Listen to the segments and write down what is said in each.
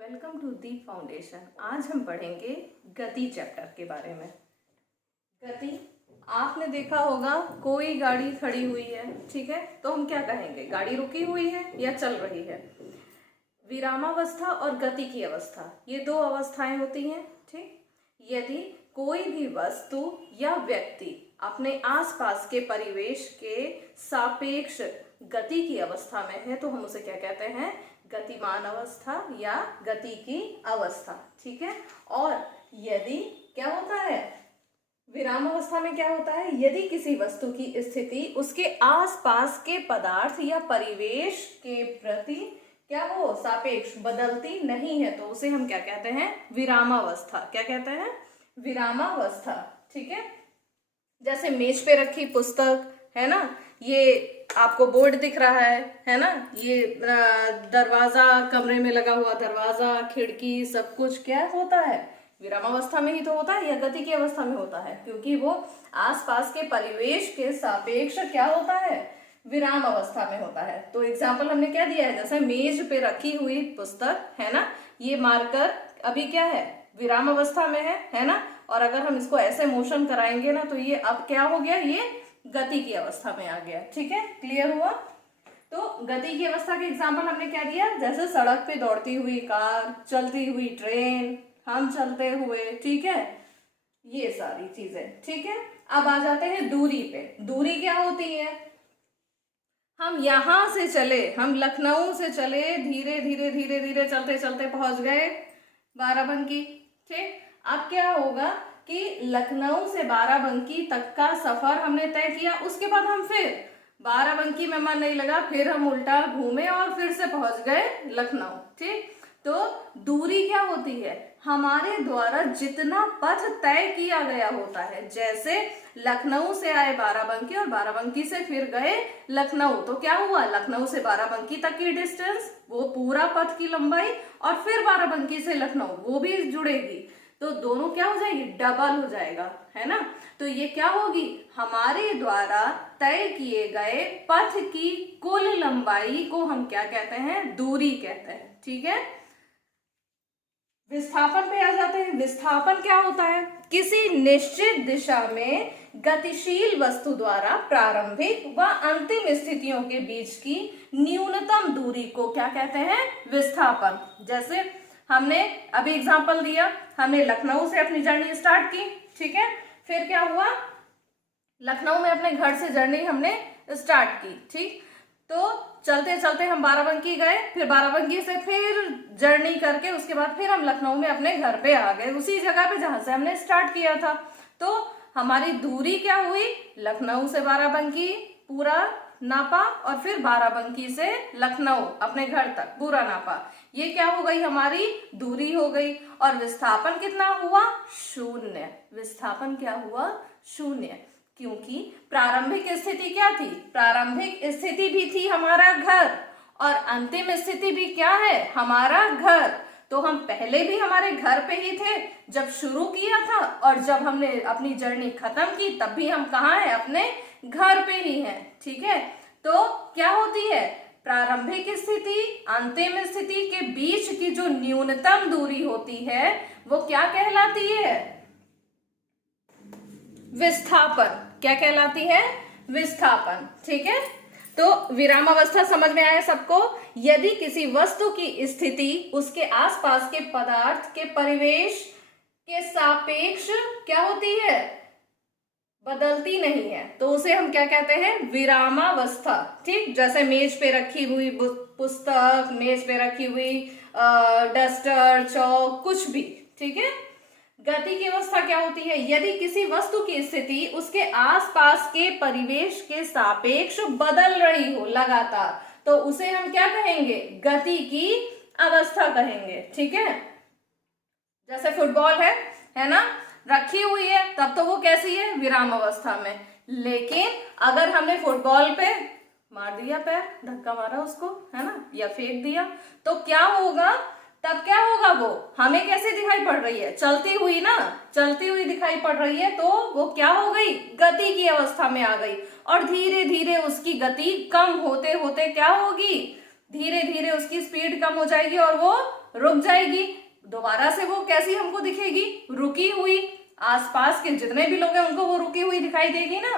Welcome to the foundation. आज हम पढ़ेंगे गति चैप्टर के बारे में। गति, आपने देखा होगा कोई गाड़ी खड़ी हुई है, ठीक है, तो हम क्या कहेंगे, गाड़ी रुकी हुई है या चल रही है। विरामावस्था और गति की अवस्था, ये दो अवस्थाएं होती हैं, ठीक। यदि कोई भी वस्तु या व्यक्ति अपने आसपास के परिवेश के सापेक्ष गति की अवस्था में है तो हम उसे क्या कहते हैं, गतिमान अवस्था या गति की अवस्था, ठीक है। और यदि क्या होता है, विराम अवस्था में क्या होता है, यदि किसी वस्तु की स्थिति उसके आसपास के पदार्थ या परिवेश के प्रति क्या हो, सापेक्ष, बदलती नहीं है तो उसे हम क्या कहते हैं, विरामावस्था। क्या कहते हैं, विरामावस्था, ठीक है। जैसे मेज पे रखी पुस्तक है ना, ये आपको बोर्ड दिख रहा है ना, ये दरवाजा, कमरे में लगा हुआ दरवाजा, खिड़की, सब कुछ क्या होता है, विरामावस्था में ही तो होता है या गति की अवस्था में होता है, क्योंकि वो आसपास के परिवेश के सापेक्ष क्या होता है, विराम अवस्था में होता है। तो एग्जाम्पल हमने क्या दिया है, जैसे मेज पे रखी हुई पुस्तक है ना, ये मार्कर अभी क्या है, विराम अवस्था में है ना, और अगर हम इसको ऐसे मोशन कराएंगे ना तो ये अब क्या हो गया, ये गति की अवस्था में आ गया, ठीक है। क्लियर हुआ। तो गति की अवस्था के एग्जाम्पल हमने क्या दिया, जैसे सड़क पे दौड़ती हुई कार, चलती हुई ट्रेन, हम चलते हुए, ठीक है, ये सारी चीजें, ठीक है। अब आ जाते हैं दूरी पे। दूरी क्या होती है, हम यहां से चले, हम लखनऊ से चले, धीरे धीरे धीरे धीरे चलते चलते पहुंच गए बाराबंकी, ठीक। अब क्या होगा कि लखनऊ से बाराबंकी तक का सफर हमने तय किया, उसके बाद हम फिर बाराबंकी में मन नहीं लगा, फिर हम उल्टा घूमे और फिर से पहुंच गए लखनऊ, ठीक। तो दूरी क्या होती है, हमारे द्वारा जितना पथ तय किया गया होता है, जैसे लखनऊ से आए बाराबंकी और बाराबंकी से फिर गए लखनऊ, तो क्या हुआ, लखनऊ से बाराबंकी तक की डिस्टेंस, वो पूरा पथ की लंबाई, और फिर बाराबंकी से लखनऊ वो भी जुड़ेगी, तो दोनों क्या हो जाएगी, डबल हो जाएगा, है ना। तो ये क्या होगी, हमारे द्वारा तय किए गए पथ की कुल लंबाई को हम क्या कहते हैं, दूरी कहते हैं, ठीक है। विस्थापन पे आ जाते हैं। विस्थापन क्या होता है, किसी निश्चित दिशा में गतिशील वस्तु द्वारा प्रारंभिक व अंतिम स्थितियों के बीच की न्यूनतम दूरी को क्या कहते हैं, विस्थापन। जैसे हमने अभी एग्जांपल दिया, हमने लखनऊ से अपनी जर्नी स्टार्ट की, ठीक है, फिर क्या हुआ, लखनऊ में अपने घर से जर्नी हमने स्टार्ट की, ठीक। तो चलते चलते हम बाराबंकी गए, फिर बाराबंकी से फिर जर्नी करके उसके बाद फिर हम लखनऊ में अपने घर पे आ गए, उसी जगह पे जहां से हमने स्टार्ट किया था। तो हमारी दूरी क्या हुई, लखनऊ से बाराबंकी पूरा नापा और फिर बाराबंकी से लखनऊ अपने घर तक पूरा नापा, ये क्या हो गई, हमारी दूरी हो गई। और विस्थापन कितना हुआ, शून्य। विस्थापन क्या हुआ, शून्य, क्योंकि प्रारंभिक स्थिति क्या थी, प्रारंभिक स्थिति भी थी हमारा घर और अंतिम स्थिति भी क्या है, हमारा घर। तो हम पहले भी हमारे घर पे ही थे जब शुरू किया था, और जब हमने अपनी जर्नी खत्म की तब भी हम कहाँ हैं, अपने घर पे ही हैं, ठीक है। तो क्या होती है, प्रारंभिक स्थिति अंतिम स्थिति के बीच की जो न्यूनतम दूरी होती है वो क्या कहलाती है, विस्थापन। क्या कहलाती है, विस्थापन, ठीक है। तो विरामावस्था समझ में आया सबको। यदि किसी वस्तु की स्थिति उसके आसपास के पदार्थ के परिवेश के सापेक्ष क्या होती है, बदलती नहीं है, तो उसे हम क्या कहते हैं, विरामावस्था, ठीक। जैसे मेज पे रखी हुई पुस्तक, मेज पे रखी हुई डस्टर, चौक, कुछ भी, ठीक है। गति की अवस्था क्या होती है, यदि किसी वस्तु की स्थिति उसके आसपास के परिवेश के सापेक्ष बदल रही हो लगातार, तो उसे हम क्या कहेंगे, गति की अवस्था कहेंगे, ठीक है। जैसे फुटबॉल है ना, रखी हुई है तब तो वो कैसी है, विराम अवस्था में, लेकिन अगर हमने फुटबॉल पे मार दिया, पैर धक्का मारा उसको, है ना, या फेंक दिया, तो क्या होगा, तब क्या होगा, वो हमें कैसे दिखाई पड़ रही है, चलती हुई ना, चलती हुई दिखाई पड़ रही है, तो वो क्या हो गई, गति की अवस्था में आ गई, और धीरे धीरे उसकी गति कम होते होते क्या होगी, धीरे धीरे उसकी स्पीड कम हो जाएगी और वो रुक जाएगी। दोबारा से वो कैसी हमको दिखेगी, रुकी हुई। आसपास के जितने भी लोग हैं उनको वो रुकी हुई दिखाई देगी ना,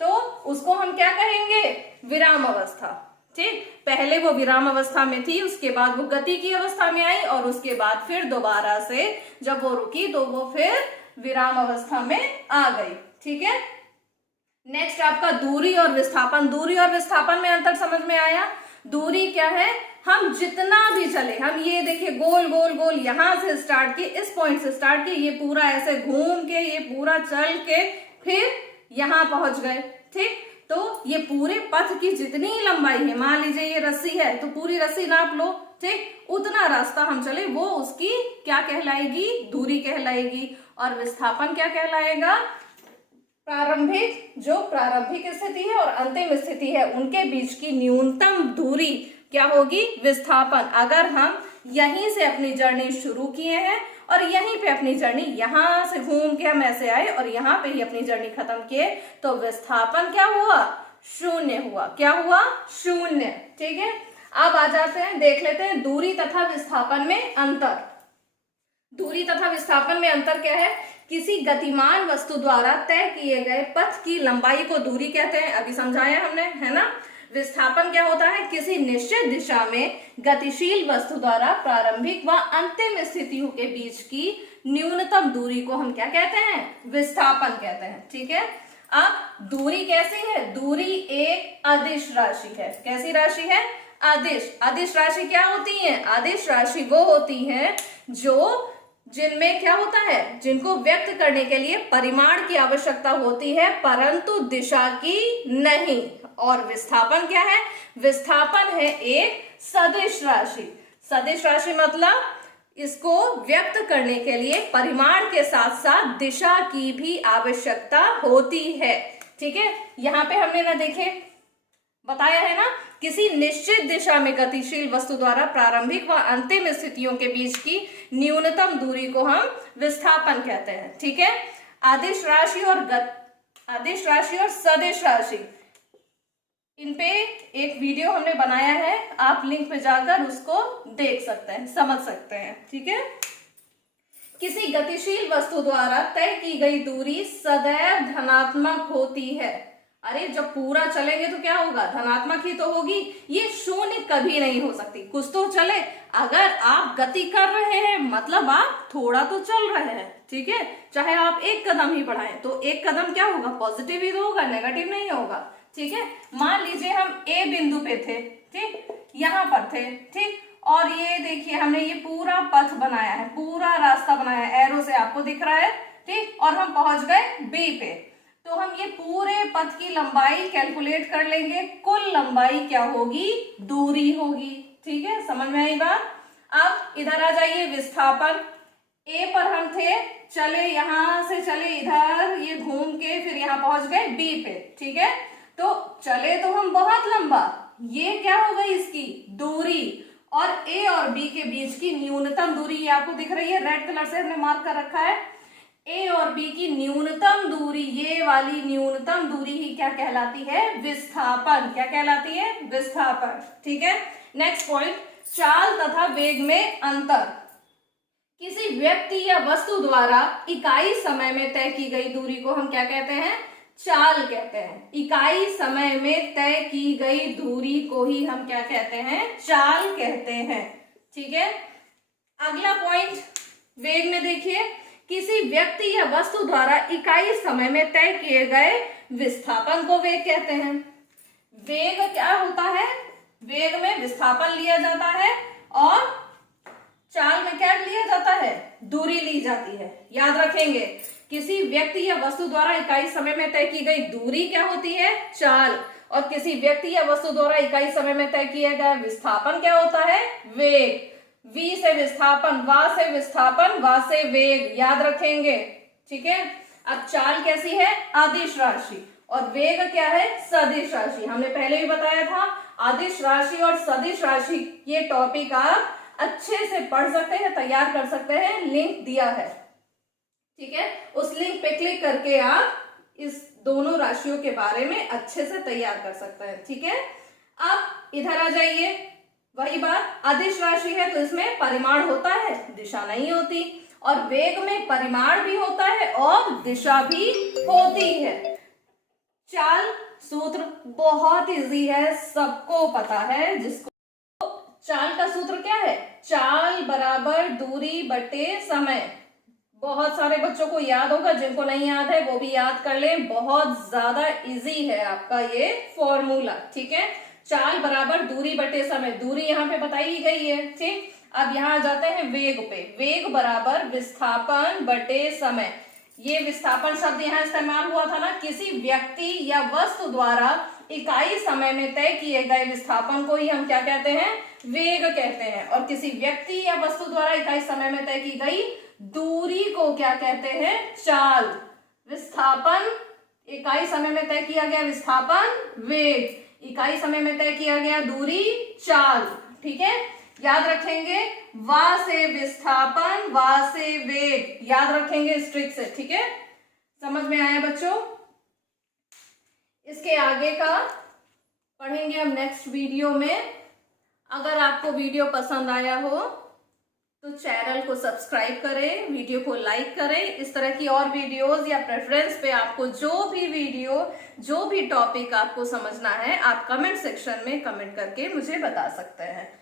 तो उसको हम क्या कहेंगे, विराम अवस्था। ठीक, पहले वो विराम अवस्था में थी, उसके बाद वो गति की अवस्था में आई और उसके बाद फिर दोबारा से जब वो रुकी तो वो फिर विराम अवस्था में आ गई। ठीक है, नेक्स्ट आपका दूरी और विस्थापन। दूरी और विस्थापन में अंतर समझ में आया। दूरी क्या है, हम जितना भी चले, हम ये देखिए गोल गोल गोल यहां से स्टार्ट किए, इस पॉइंट से स्टार्ट किए, ये पूरा ऐसे घूम के, ये पूरा चल के फिर यहां पहुंच गए। ठीक, तो ये पूरे पथ की जितनी लंबाई है, मान लीजिए ये रस्सी है तो पूरी रस्सी नाप लो। ठीक, उतना रास्ता हम चले वो उसकी क्या कहलाएगी, दूरी कहलाएगी। और विस्थापन क्या कहलाएगा, प्रारंभिक, जो प्रारंभिक स्थिति है और अंतिम स्थिति है उनके बीच की न्यूनतम दूरी क्या होगी, विस्थापन। अगर हम यहीं से अपनी जर्नी शुरू किए हैं और यहीं पे अपनी जर्नी, यहां से घूम के हम ऐसे आए और यहां पे ही अपनी जर्नी खत्म किए, तो विस्थापन क्या हुआ, शून्य हुआ। क्या हुआ, शून्य। ठीक है, अब आ जाते हैं, देख लेते हैं दूरी तथा विस्थापन में अंतर। दूरी तथा विस्थापन में अंतर क्या है, किसी गतिमान वस्तु द्वारा तय किए गए पथ की लंबाई को दूरी कहते हैं, अभी समझाया हमने, है ना। विस्थापन क्या होता है, किसी निश्चित दिशा में गतिशील वस्तु द्वारा प्रारंभिक व अंतिम स्थितियों के बीच की न्यूनतम दूरी को हम क्या कहते हैं, विस्थापन कहते हैं। ठीक है, अब दूरी कैसी है, दूरी एक अदिश राशि है। कैसी राशि है, अदिश। अदिश राशि क्या होती है, अदिश राशि वो होती है जो जिनमें क्या होता है, जिनको व्यक्त करने के लिए परिमाण की आवश्यकता होती है परंतु दिशा की नहीं। और विस्थापन क्या है, विस्थापन है एक सदिश राशि। सदिश राशि मतलब इसको व्यक्त करने के लिए परिमाण के साथ साथ दिशा की भी आवश्यकता होती है। ठीक है, यहाँ पे हमने ना देखे बताया है ना, किसी निश्चित दिशा में गतिशील वस्तु द्वारा प्रारंभिक व अंतिम स्थितियों के बीच की न्यूनतम दूरी को हम विस्थापन कहते हैं। ठीक है, अदिश राशि और अदिश राशि और सदिश राशि, इन पे एक वीडियो हमने बनाया है, आप लिंक पे जाकर उसको देख सकते हैं, समझ सकते हैं। ठीक है, किसी गतिशील वस्तु द्वारा तय की गई दूरी सदैव धनात्मक होती है। अरे जब पूरा चलेंगे तो क्या होगा, धनात्मक ही तो होगी, ये शून्य कभी नहीं हो सकती। कुछ तो चले, अगर आप गति कर रहे हैं मतलब आप थोड़ा तो चल रहे हैं। ठीक है, चाहे आप एक कदम ही बढ़ाएं तो एक कदम क्या होगा, पॉजिटिव ही तो होगा, नेगेटिव नहीं होगा। ठीक है, मान लीजिए हम ए बिंदु पे थे, ठीक, यहाँ पर थे, ठीक, और ये देखिए हमने ये पूरा पथ बनाया है, पूरा रास्ता बनाया है, एरो से आपको दिख रहा है, ठीक, और हम पहुंच गए बी पे। तो हम ये पूरे पथ की लंबाई कैलकुलेट कर लेंगे, कुल लंबाई क्या होगी, दूरी होगी। ठीक है, समझ में आई बात। अब इधर आ जाइए, विस्थापन। ए पर हम थे, चले यहां से चले इधर, ये घूम के फिर यहाँ पहुंच गए बी पे। ठीक है, तो चले तो हम बहुत लंबा, ये क्या हो गई इसकी दूरी, और ए और बी के बीच की न्यूनतम दूरी ये आपको दिख रही है, रेड कलर से हमने मार्क कर रखा है। ए और बी की न्यूनतम दूरी, ये वाली न्यूनतम दूरी ही क्या कहलाती है, विस्थापन। क्या कहलाती है, विस्थापन। ठीक है, नेक्स्ट पॉइंट, चाल तथा वेग में अंतर। किसी व्यक्ति या वस्तु द्वारा इकाई समय में तय की गई दूरी को हम क्या कहते हैं, चाल कहते हैं। इकाई समय में तय की गई दूरी को ही हम क्या कहते हैं, चाल कहते हैं। ठीक है, अगला पॉइंट वेग में देखिए, किसी व्यक्ति या वस्तु द्वारा इकाई समय में तय किए गए विस्थापन को वेग कहते हैं। वेग क्या होता है, वेग में विस्थापन लिया जाता है और चाल में क्या लिया जाता है, दूरी ली जाती है। याद रखेंगे, किसी व्यक्ति या वस्तु द्वारा इकाई समय में तय की गई दूरी क्या होती है, चाल, और किसी व्यक्ति या वस्तु द्वारा इकाई समय में तय किया गया विस्थापन क्या होता है, वेग। वी से विस्थापन, वा से विस्थापन, वा से वेग, याद रखेंगे। ठीक है, अब चाल कैसी है, अदिश राशि, और वेग क्या है, सदिश राशि। हमने पहले भी बताया था, अदिश राशि और सदिश राशि ये टॉपिक आप अच्छे से पढ़ सकते हैं, तैयार कर सकते हैं, लिंक दिया है। ठीक है, उस लिंक पे क्लिक करके आप इस दोनों राशियों के बारे में अच्छे से तैयार कर सकते हैं। ठीक है, अब इधर आ जाइए, वही बात, अदिश राशि है तो इसमें परिमाण होता है, दिशा नहीं होती, और वेग में परिमाण भी होता है और दिशा भी होती है। चाल सूत्र बहुत इजी है, सबको पता है। जिसको चाल का सूत्र क्या है, चाल बराबर दूरी बटे समय। बहुत सारे बच्चों को याद होगा, जिनको नहीं याद है वो भी याद कर लें, बहुत ज्यादा इजी है आपका ये फॉर्मूला, ठीक है। चाल बराबर दूरी बटे समय, दूरी यहाँ पे बताई गई है, ठीक। अब यहाँ जाते हैं वेग पे, वेग बराबर विस्थापन बटे समय। ये विस्थापन शब्द यहाँ इस्तेमाल हुआ था ना, किसी व्यक्ति या वस्तु द्वारा इकाई समय में तय किए गए विस्थापन को ही हम क्या कहते हैं, वेग कहते हैं। और किसी व्यक्ति या वस्तु द्वारा इकाई समय में तय की गई दूरी को क्या कहते हैं, चाल। विस्थापन इकाई समय में तय किया गया विस्थापन, वेग इकाई समय में तय किया गया दूरी, चाल, ठीक है। याद रखेंगे, वा से विस्थापन, वा से वेग, याद रखेंगे इस ट्रिक से, ठीक है। समझ में आया बच्चों? इसके आगे का पढ़ेंगे हम नेक्स्ट वीडियो में। अगर आपको वीडियो पसंद आया हो तो चैनल को सब्सक्राइब करें, वीडियो को लाइक करें। इस तरह की और वीडियोस या प्रेफरेंस पे आपको जो भी वीडियो, जो भी टॉपिक आपको समझना है, आप कमेंट सेक्शन में कमेंट करके मुझे बता सकते हैं।